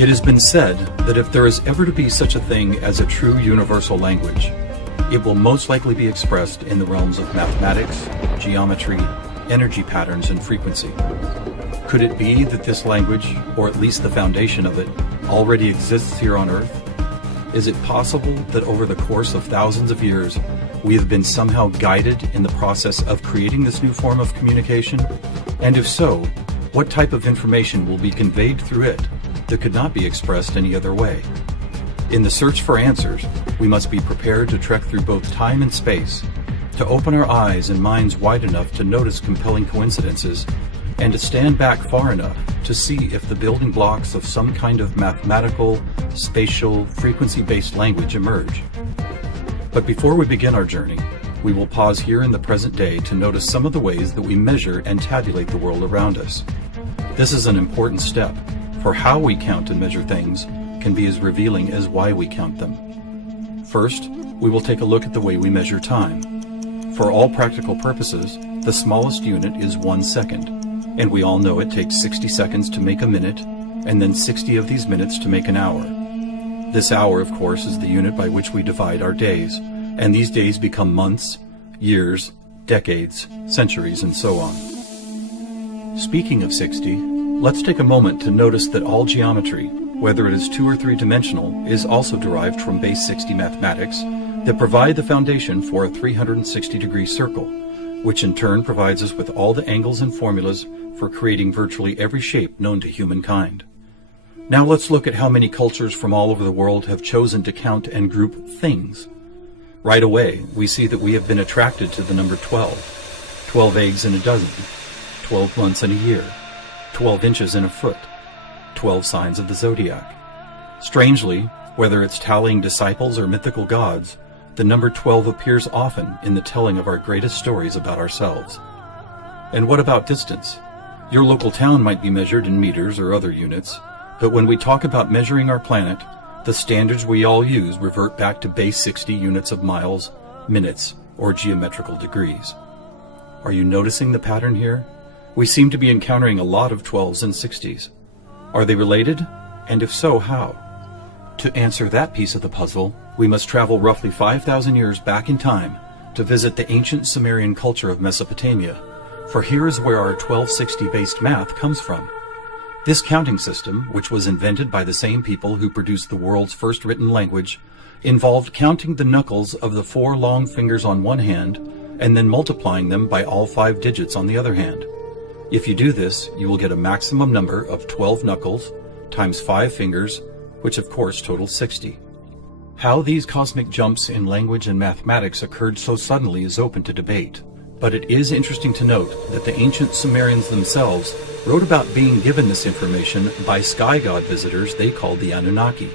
It has been said that if there is ever to be such a thing as a true universal language, it will most likely be expressed in the realms of mathematics, geometry, energy patterns, and frequency. Could it be that this language, or at least the foundation of it, already exists here on Earth? Is it possible that over the course of thousands of years, we have been somehow guided in the process of creating this new form of communication? And if so, what type of information will be conveyed through it that could not be expressed any other way? In the search for answers, we must be prepared to trek through both time and space, to open our eyes and minds wide enough to notice compelling coincidences, and to stand back far enough to see if the building blocks of some kind of mathematical, spatial, frequency-based language emerge. But before we begin our journey, we will pause here in the present day to notice some of the ways that we measure and tabulate the world around us. This is an important step, for how we count and measure things can be as revealing as why we count them. First, we will take a look at the way we measure time. For all practical purposes, the smallest unit is 1 second, and we all know it takes 60 seconds to make a minute, and then 60 of these minutes to make an hour. This hour, of course, is the unit by which we divide our days, and these days become months, years, decades, centuries, and so on. Speaking of 60, let's take a moment to notice that all geometry, whether it is 2 or 3 dimensional, is also derived from base 60 mathematics that provide the foundation for a 360-degree circle, which in turn provides us with all the angles and formulas for creating virtually every shape known to humankind. Now let's look at how many cultures from all over the world have chosen to count and group things. Right away, we see that we have been attracted to the number 12. 12 eggs in a dozen, 12 months in a year, 12 inches in a foot, 12 signs of the zodiac. Strangely, whether it's tallying disciples or mythical gods, the number 12 appears often in the telling of our greatest stories about ourselves. And what about distance? Your local town might be measured in meters or other units, but when we talk about measuring our planet, the standards we all use revert back to base 60 units of miles, minutes, or geometrical degrees. Are you noticing the pattern here? We seem to be encountering a lot of 12s and 60s. Are they related? And if so, how? To answer that piece of the puzzle, we must travel roughly 5,000 years back in time to visit the ancient Sumerian culture of Mesopotamia, for here is where our 1260-based math comes from. This counting system, which was invented by the same people who produced the world's first written language, involved counting the knuckles of the 4 long fingers on one hand and then multiplying them by all 5 digits on the other hand. If you do this, you will get a maximum number of 12 knuckles times 5 fingers, which of course totals 60. How these cosmic jumps in language and mathematics occurred so suddenly is open to debate, but it is interesting to note that the ancient Sumerians themselves wrote about being given this information by sky god visitors they called the Anunnaki.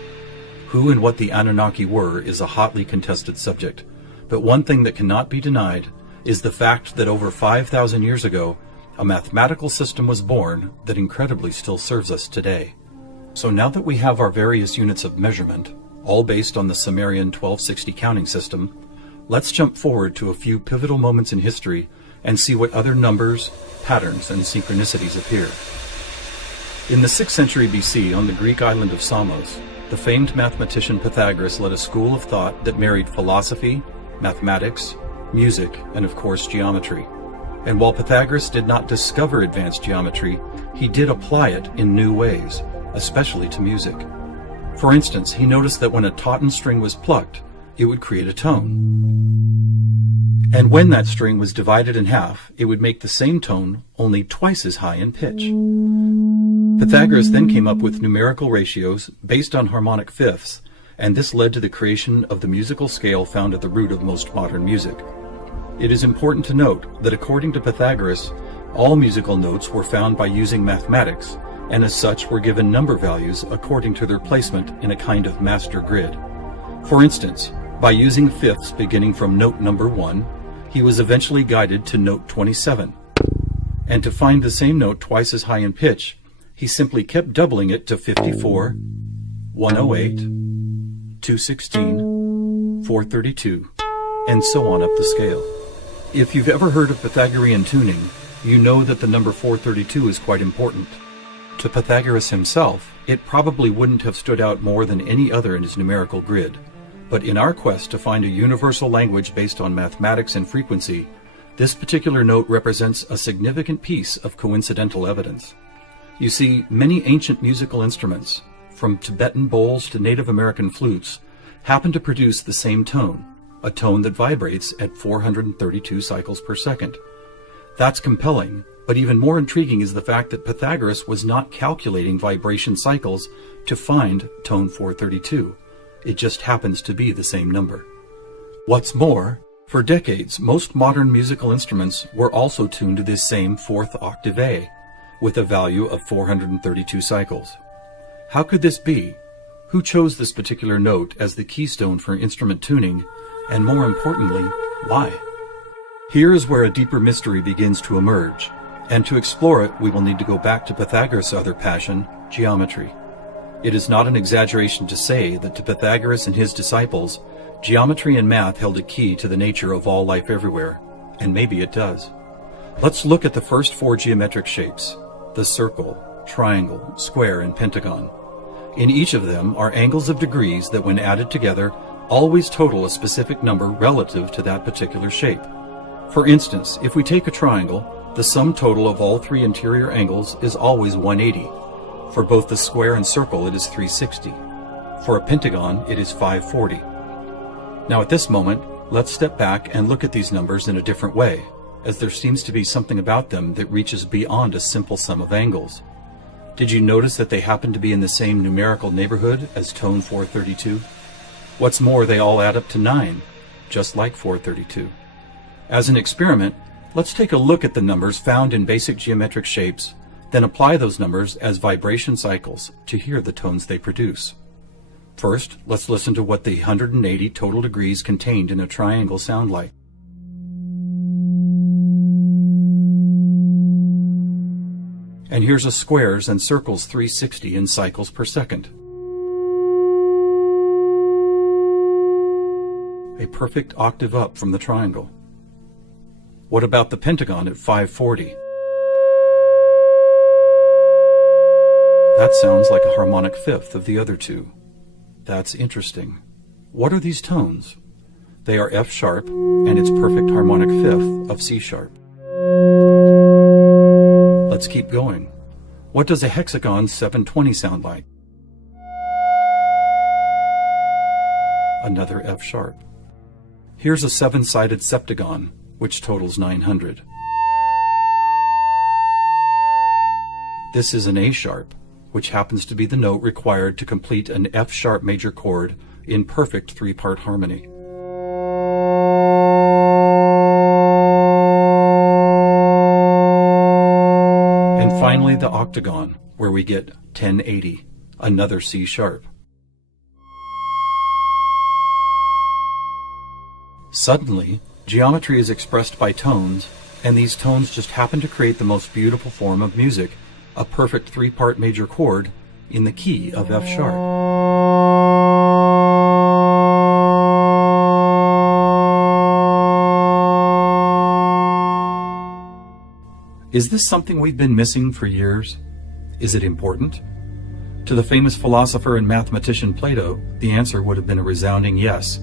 Who and what the Anunnaki were is a hotly contested subject, but one thing that cannot be denied is the fact that over 5,000 years ago, a mathematical system was born that incredibly still serves us today. So now that we have our various units of measurement, all based on the Sumerian 1260 counting system, let's jump forward to a few pivotal moments in history and see what other numbers, patterns, and synchronicities appear. In the 6th century BC, on the Greek island of Samos, the famed mathematician Pythagoras led a school of thought that married philosophy, mathematics, music, and of course geometry. And while Pythagoras did not discover advanced geometry, he did apply it in new ways, especially to music. For instance, he noticed that when a tauten string was plucked, it would create a tone. And when that string was divided in half, it would make the same tone only twice as high in pitch. Pythagoras then came up with numerical ratios based on harmonic fifths, and this led to the creation of the musical scale found at the root of most modern music. It is important to note that according to Pythagoras, all musical notes were found by using mathematics, and as such were given number values according to their placement in a kind of master grid. For instance, by using fifths beginning from note number 1, he was eventually guided to note 27. And to find the same note twice as high in pitch, he simply kept doubling it to 54, 108, 216, 432, and so on up the scale. If you've ever heard of Pythagorean tuning, you know that the number 432 is quite important. To Pythagoras himself, it probably wouldn't have stood out more than any other in his numerical grid. But in our quest to find a universal language based on mathematics and frequency, this particular note represents a significant piece of coincidental evidence. You see, many ancient musical instruments, from Tibetan bowls to Native American flutes, happen to produce the same tone, a tone that vibrates at 432 cycles per second. That's compelling, but even more intriguing is the fact that Pythagoras was not calculating vibration cycles to find tone 432. It just happens to be the same number. What's more, for decades, most modern musical instruments were also tuned to this same fourth octave A, with a value of 432 cycles. How could this be? Who chose this particular note as the keystone for instrument tuning, and more importantly, why? Here is where a deeper mystery begins to emerge, and to explore it, we will need to go back to Pythagoras' other passion, geometry. It is not an exaggeration to say that to Pythagoras and his disciples, geometry and math held a key to the nature of all life everywhere, and maybe it does. Let's look at the first four geometric shapes, the circle, triangle, square, and pentagon. In each of them are angles of degrees that, when added together, always total a specific number relative to that particular shape. For instance, if we take a triangle, the sum total of all three interior angles is always 180. For both the square and circle, it is 360. For a pentagon, it is 540. Now at this moment, let's step back and look at these numbers in a different way, as there seems to be something about them that reaches beyond a simple sum of angles. Did you notice that they happen to be in the same numerical neighborhood as tone 432? What's more, they all add up to 9, just like 432. As an experiment, let's take a look at the numbers found in basic geometric shapes, then apply those numbers as vibration cycles to hear the tones they produce. First, let's listen to what the 180 total degrees contained in a triangle sound like. And here's a squares and circles 360 in cycles per second. A perfect octave up from the triangle. What about the pentagon at 540? That sounds like a harmonic fifth of the other two. That's interesting. What are these tones? They are F sharp and its perfect harmonic fifth of C sharp. Let's keep going. What does a hexagon 720 sound like? Another F sharp. Here's a seven-sided septagon, which totals 900. This is an A sharp, which happens to be the note required to complete an F sharp major chord in perfect three-part harmony. And finally the octagon, where we get 1080, another C sharp. Suddenly, geometry is expressed by tones, and these tones just happen to create the most beautiful form of music, a perfect three-part major chord in the key of F sharp. Is this something we've been missing for years? Is it important? To the famous philosopher and mathematician Plato, the answer would have been a resounding yes,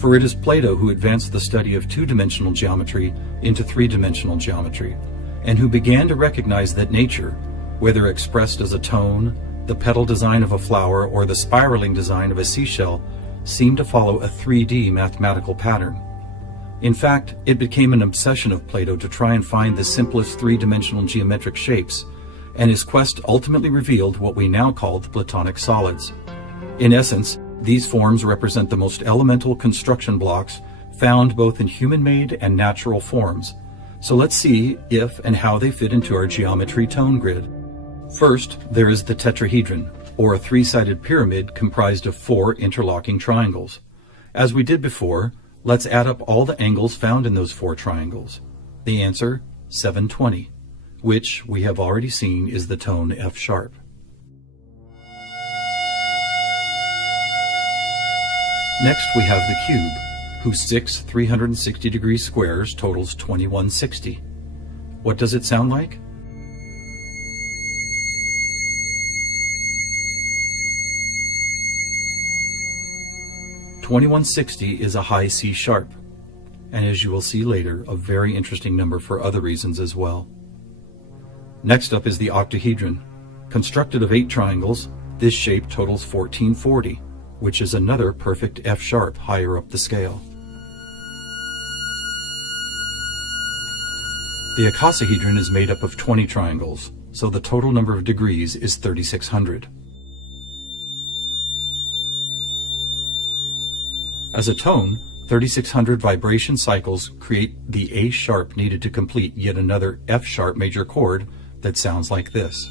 for it is Plato who advanced the study of two-dimensional geometry into three-dimensional geometry, and who began to recognize that nature, whether expressed as a tone, the petal design of a flower, or the spiraling design of a seashell, seemed to follow a 3D mathematical pattern. In fact, it became an obsession of Plato to try and find the simplest three-dimensional geometric shapes, and his quest ultimately revealed what we now call the Platonic solids. In essence, these forms represent the most elemental construction blocks found both in human-made and natural forms. So let's see if and how they fit into our geometry tone grid. First, there is the tetrahedron, or a three-sided pyramid comprised of four interlocking triangles. As we did before, let's add up all the angles found in those four triangles. The answer, 720, which we have already seen is the tone F sharp. Next, we have the cube, whose six 360-degree squares totals 2160. What does it sound like? 2160 is a high C sharp, and as you will see later, a very interesting number for other reasons as well. Next up is the octahedron. Constructed of 8 triangles, this shape totals 1440, which is another perfect F sharp higher up the scale. The icosahedron is made up of 20 triangles, so the total number of degrees is 3600. As a tone, 3600 vibration cycles create the A sharp needed to complete yet another F sharp major chord that sounds like this.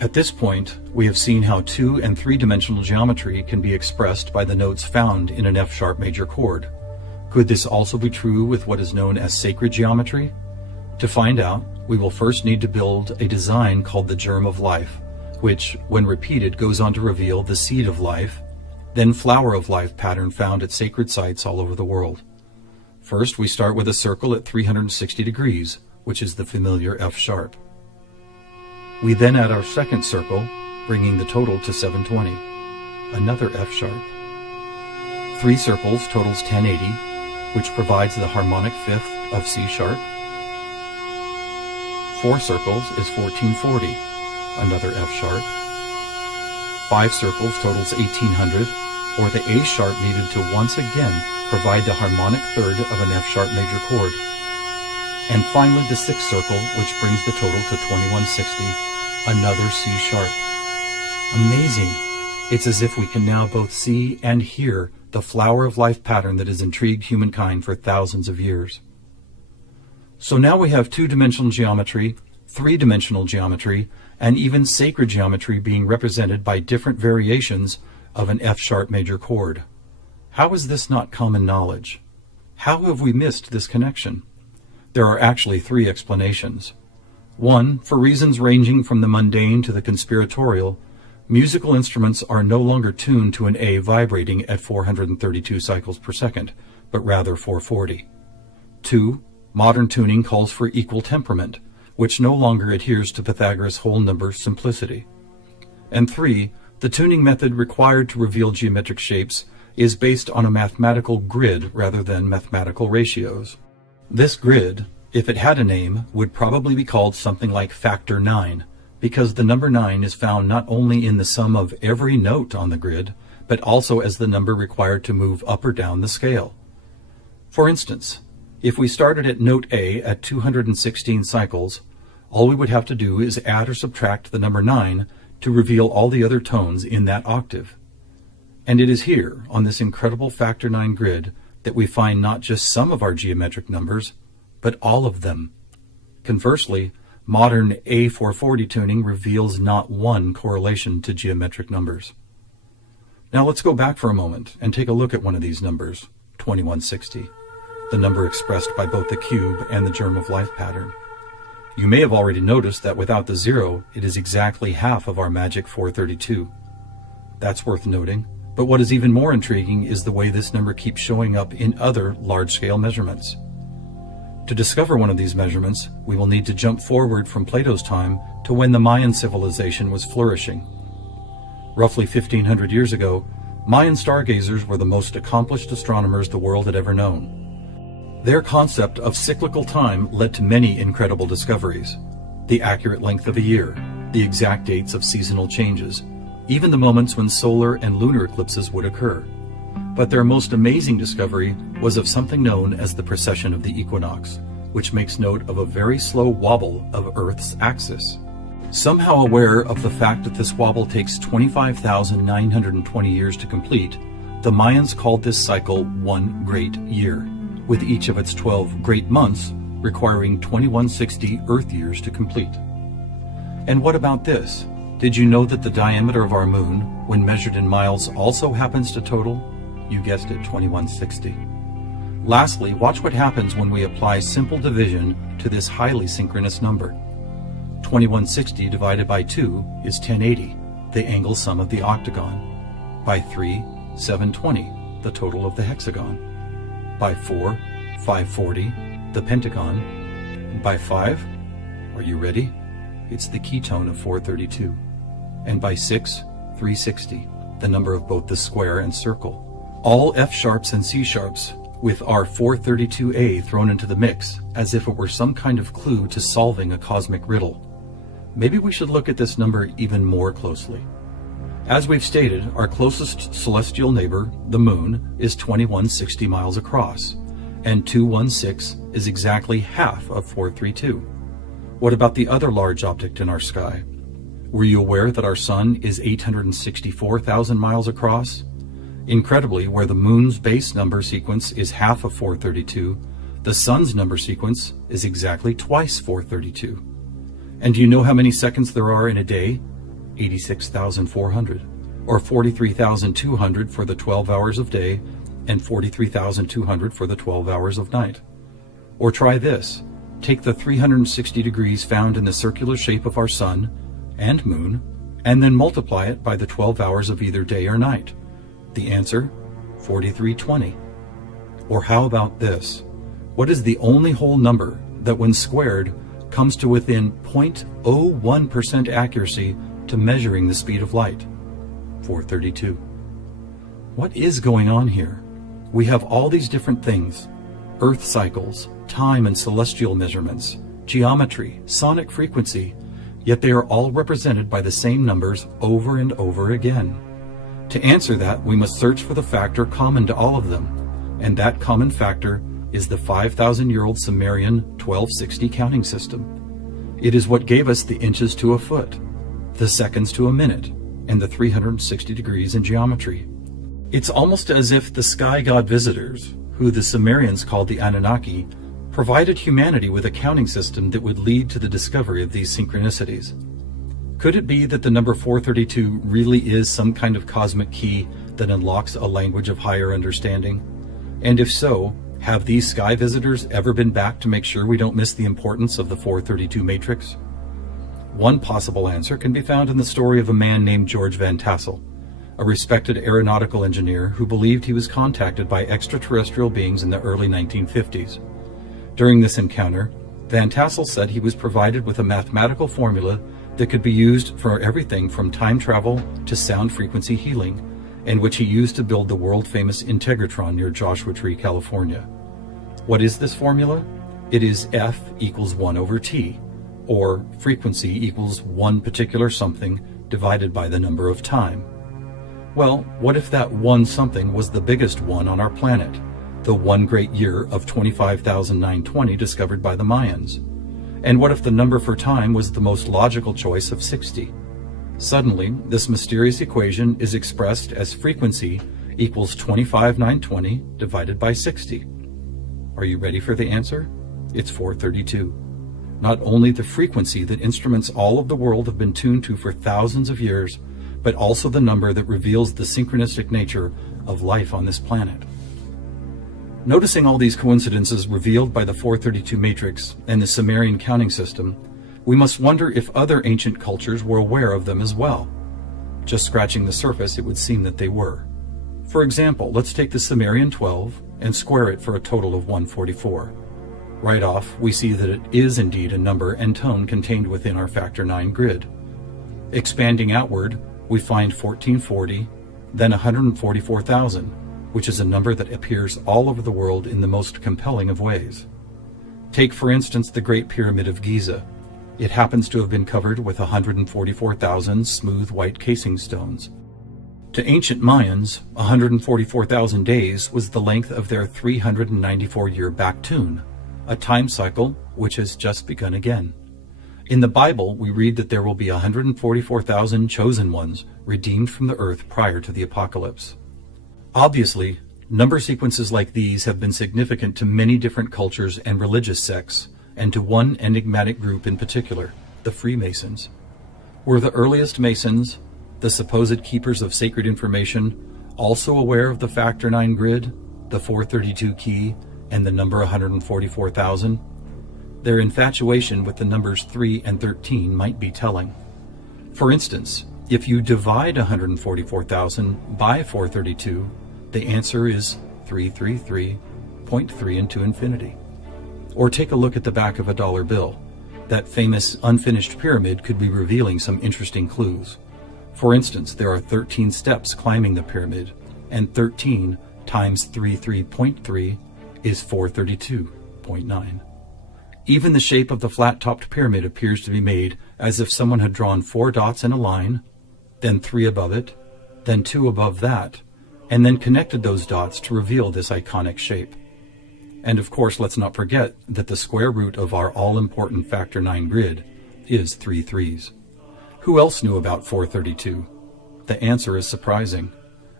At this point, we have seen how 2- and 3-dimensional geometry can be expressed by the notes found in an F sharp major chord. Could this also be true with what is known as sacred geometry? To find out, we will first need to build a design called the germ of life, which, when repeated, goes on to reveal the seed of life, then flower of life pattern found at sacred sites all over the world. First, we start with a circle at 360 degrees, which is the familiar F sharp. We then add our second circle, bringing the total to 720, another F sharp. 3 circles totals 1080, which provides the harmonic fifth of C sharp. 4 circles is 1440, another F sharp. 5 circles totals 1800, or the A sharp needed to once again provide the harmonic third of an F sharp major chord. And finally the 6th circle, which brings the total to 2160, another C sharp. Amazing! It's as if we can now both see and hear the flower of life pattern that has intrigued humankind for thousands of years. So now we have 2-dimensional geometry, 3-dimensional geometry, and even sacred geometry being represented by different variations of an F sharp major chord. How is this not common knowledge? How have we missed this connection? There are actually 3 explanations. 1, for reasons ranging from the mundane to the conspiratorial, musical instruments are no longer tuned to an A vibrating at 432 cycles per second, but rather 440. 2, modern tuning calls for equal temperament, which no longer adheres to Pythagoras' whole number simplicity. And 3, the tuning method required to reveal geometric shapes is based on a mathematical grid rather than mathematical ratios. This grid, if it had a name, would probably be called something like factor 9, because the number 9 is found not only in the sum of every note on the grid, but also as the number required to move up or down the scale. For instance, if we started at note A at 216 cycles, all we would have to do is add or subtract the number 9 to reveal all the other tones in that octave. And it is here, on this incredible factor 9 grid, that we find not just some of our geometric numbers, but all of them. Conversely, modern A440 tuning reveals not one correlation to geometric numbers. Now let's go back for a moment and take a look at one of these numbers, 2160, the number expressed by both the cube and the germ of life pattern. You may have already noticed that without the 0, it is exactly half of our magic 432. That's worth noting, but what is even more intriguing is the way this number keeps showing up in other large-scale measurements. To discover one of these measurements, we will need to jump forward from Plato's time to when the Mayan civilization was flourishing. Roughly 1500 years ago, Mayan stargazers were the most accomplished astronomers the world had ever known. Their concept of cyclical time led to many incredible discoveries: the accurate length of a year, the exact dates of seasonal changes, even the moments when solar and lunar eclipses would occur. But their most amazing discovery was of something known as the precession of the equinox, which makes note of a very slow wobble of Earth's axis. Somehow aware of the fact that this wobble takes 25,920 years to complete, the Mayans called this cycle one great year, with each of its 12 great months requiring 2160 Earth years to complete. And what about this? Did you know that the diameter of our moon, when measured in miles, also happens to total, you guessed it, 2160? Lastly, watch what happens when we apply simple division to this highly synchronous number. 2160 divided by 2 is 1080, the angle sum of the octagon. By 3, 720, the total of the hexagon. By 4, 540, the pentagon. By 5, Are you ready? It's the ketone of 432. And by 6, 360, the number of both the square and circle. All F sharps and C sharps, with our 432A thrown into the mix, as if it were some kind of clue to solving a cosmic riddle. Maybe we should look at this number even more closely. As we've stated, our closest celestial neighbor, the Moon, is 2160 miles across, and 216 is exactly half of 432. What about the other large object in our sky? Were you aware that our Sun is 864,000 miles across? Incredibly, where the Moon's base number sequence is half of 432, the Sun's number sequence is exactly twice 432. And do you know how many seconds there are in a day? 86,400, or 43,200 for the 12 hours of day, and 43,200 for the 12 hours of night. Or try this. Take the 360 degrees found in the circular shape of our Sun and Moon, and then multiply it by the 12 hours of either day or night. The answer, 4320. Or how about this? What is the only whole number that when squared comes to within 0.01% accuracy to measuring the speed of light? 432. What is going on here? We have all these different things: Earth cycles, time and celestial measurements, geometry, sonic frequency, yet they are all represented by the same numbers over and over again. To answer that, we must search for the factor common to all of them, and that common factor is the 5,000-year-old Sumerian 1260 counting system. It is what gave us the inches to a foot, the seconds to a minute, and the 360 degrees in geometry. It's almost as if the sky god visitors, who the Sumerians called the Anunnaki, provided humanity with a counting system that would lead to the discovery of these synchronicities. Could it be that the number 432 really is some kind of cosmic key that unlocks a language of higher understanding? And if so, have these sky visitors ever been back to make sure we don't miss the importance of the 432 matrix? One possible answer can be found in the story of a man named George Van Tassel, a respected aeronautical engineer who believed he was contacted by extraterrestrial beings in the early 1950s. During this encounter, Van Tassel said he was provided with a mathematical formula that could be used for everything from time travel to sound frequency healing, and which he used to build the world-famous Integratron near Joshua Tree, California. What is this formula? It is F equals 1 over T, or frequency equals one particular something divided by the number of time. Well, what if that one something was the biggest one on our planet, the one great year of 25,920 discovered by the Mayans? And what if the number for time was the most logical choice of 60? Suddenly, this mysterious equation is expressed as frequency equals 25,920 divided by 60. Are you ready for the answer? It's 432. Not only the frequency that instruments all of the world have been tuned to for thousands of years, but also the number that reveals the synchronistic nature of life on this planet. Noticing all these coincidences revealed by the 432 matrix and the Sumerian counting system, we must wonder if other ancient cultures were aware of them as well. Just scratching the surface, it would seem that they were. For example, let's take the Sumerian 12 and square it for a total of 144. Right off, we see that it is indeed a number and tone contained within our factor 9 grid. Expanding outward, we find 1440, then 144,000, which is a number that appears all over the world in the most compelling of ways. Take, for instance, the Great Pyramid of Giza. It happens to have been covered with 144,000 smooth white casing stones. To ancient Mayans, 144,000 days was the length of their 394-year back tune, a time cycle which has just begun again. In the Bible, we read that there will be 144,000 chosen ones redeemed from the earth prior to the apocalypse. Obviously, number sequences like these have been significant to many different cultures and religious sects, and to one enigmatic group in particular, the Freemasons. Were the earliest Masons, the supposed keepers of sacred information, also aware of the factor 9 grid, the 432 key, and the number 144,000? Their infatuation with the numbers 3 and 13 might be telling. For instance, if you divide 144,000 by 432, the answer is 333.3 into infinity. Or take a look at the back of a dollar bill. That famous unfinished pyramid could be revealing some interesting clues. For instance, there are 13 steps climbing the pyramid, and 13 times 33.3 is 432.9. Even the shape of the flat-topped pyramid appears to be made as if someone had drawn 4 dots in a line, then 3 above it, then 2 above that, and then connected those dots to reveal this iconic shape. And of course, let's not forget that the square root of our all-important factor 9 grid is 3 threes. Who else knew about 432? The answer is surprising.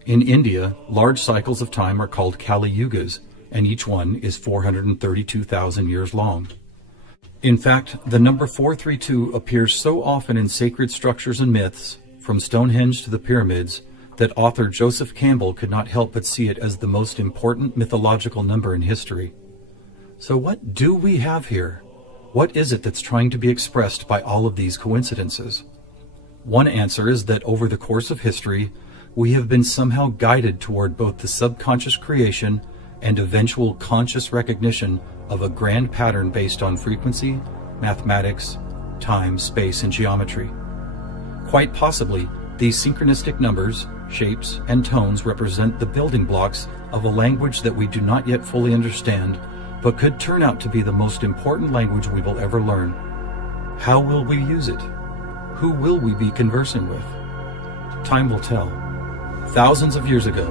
In India, large cycles of time are called Kali Yugas, and each one is 432,000 years long. In fact, the number 432 appears so often in sacred structures and myths, from Stonehenge to the pyramids, that author Joseph Campbell could not help but see it as the most important mythological number in history. So what do we have here? What is it that's trying to be expressed by all of these coincidences? One answer is that over the course of history, we have been somehow guided toward both the subconscious creation and eventual conscious recognition of a grand pattern based on frequency, mathematics, time, space, and geometry. Quite possibly, these synchronistic numbers, shapes, and tones represent the building blocks of a language that we do not yet fully understand, but could turn out to be the most important language we will ever learn. How will we use it? Who will we be conversing with? Time will tell. Thousands of years ago,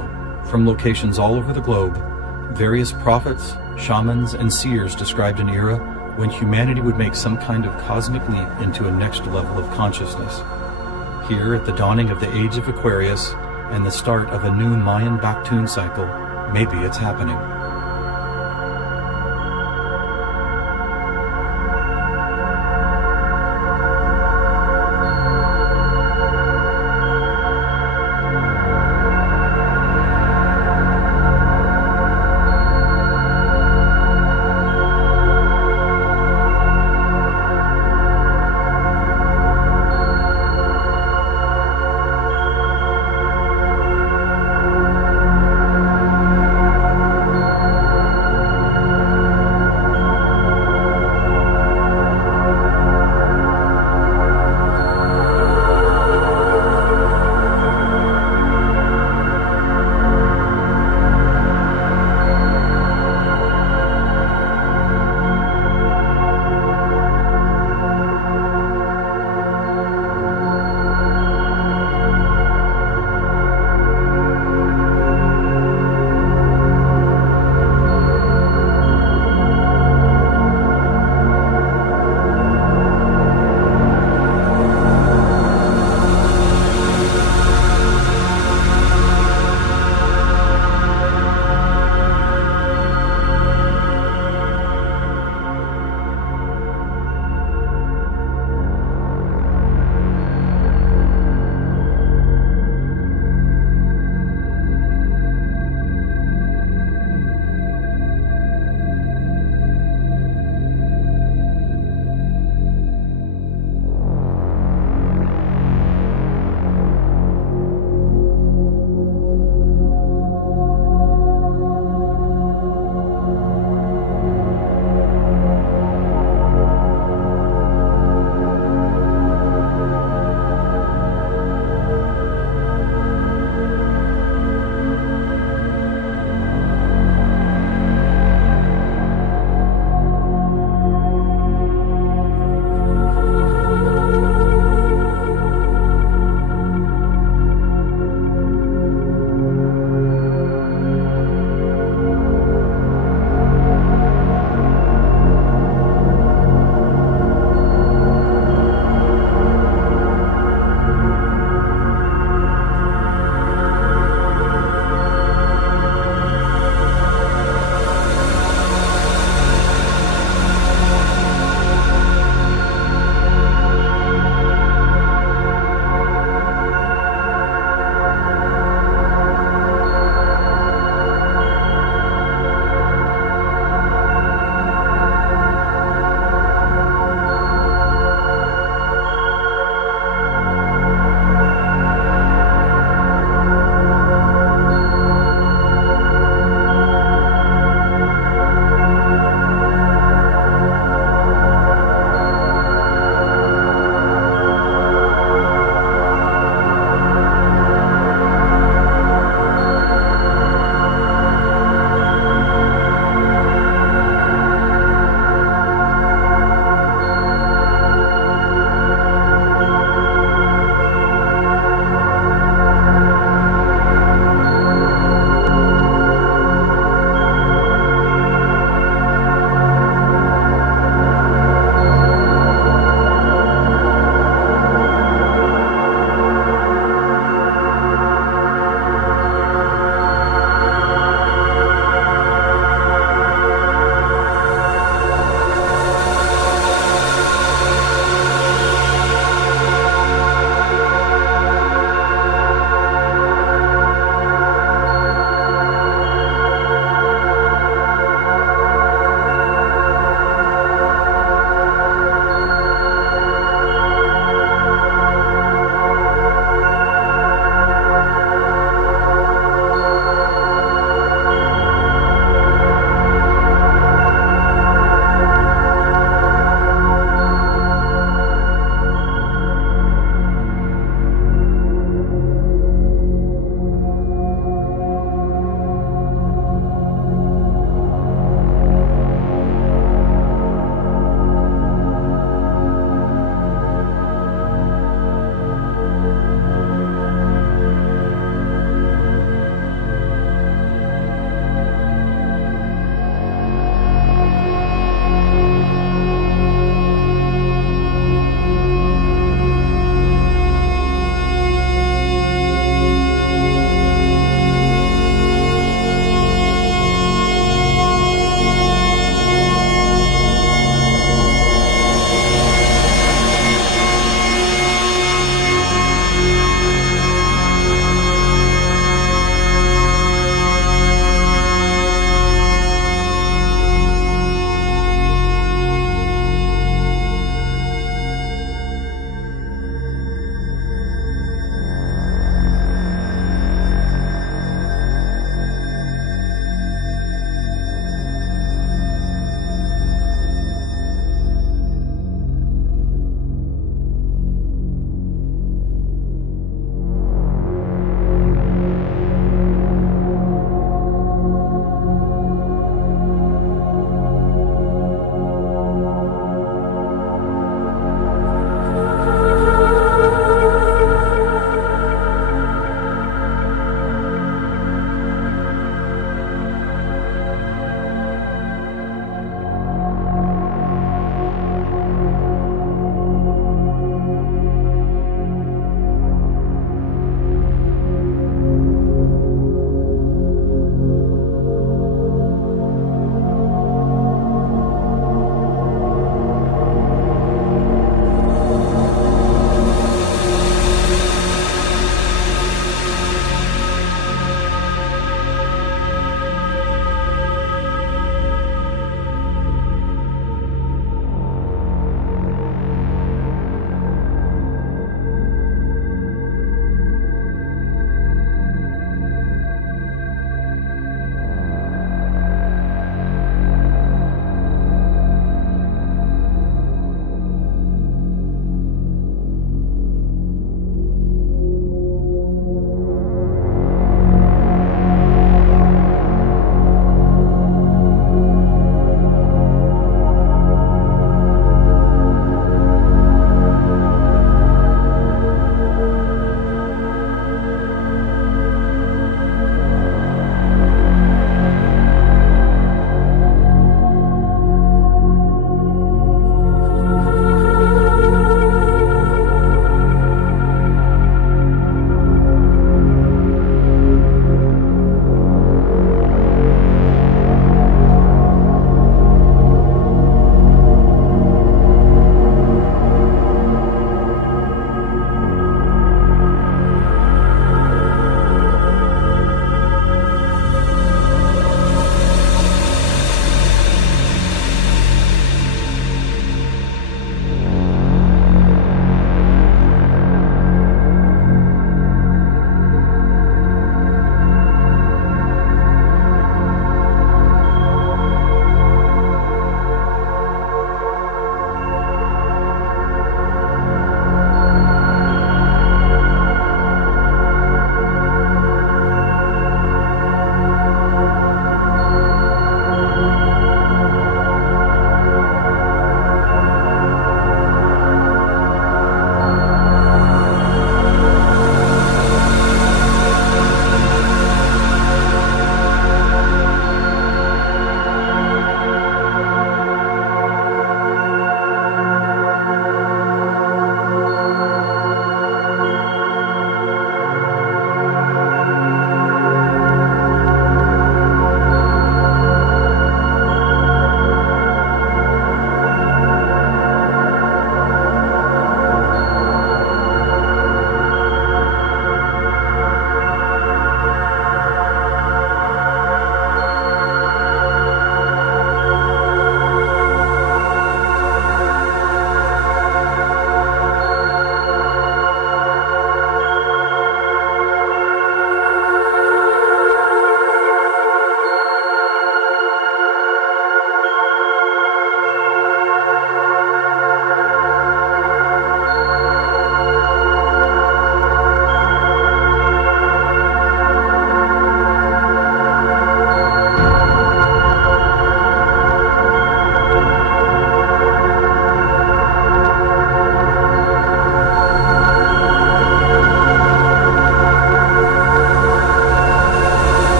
from locations all over the globe, various prophets, shamans, and seers described an era when humanity would make some kind of cosmic leap into a next level of consciousness. Here, at the dawning of the age of Aquarius and the start of a new Mayan Baktun cycle, maybe it's happening.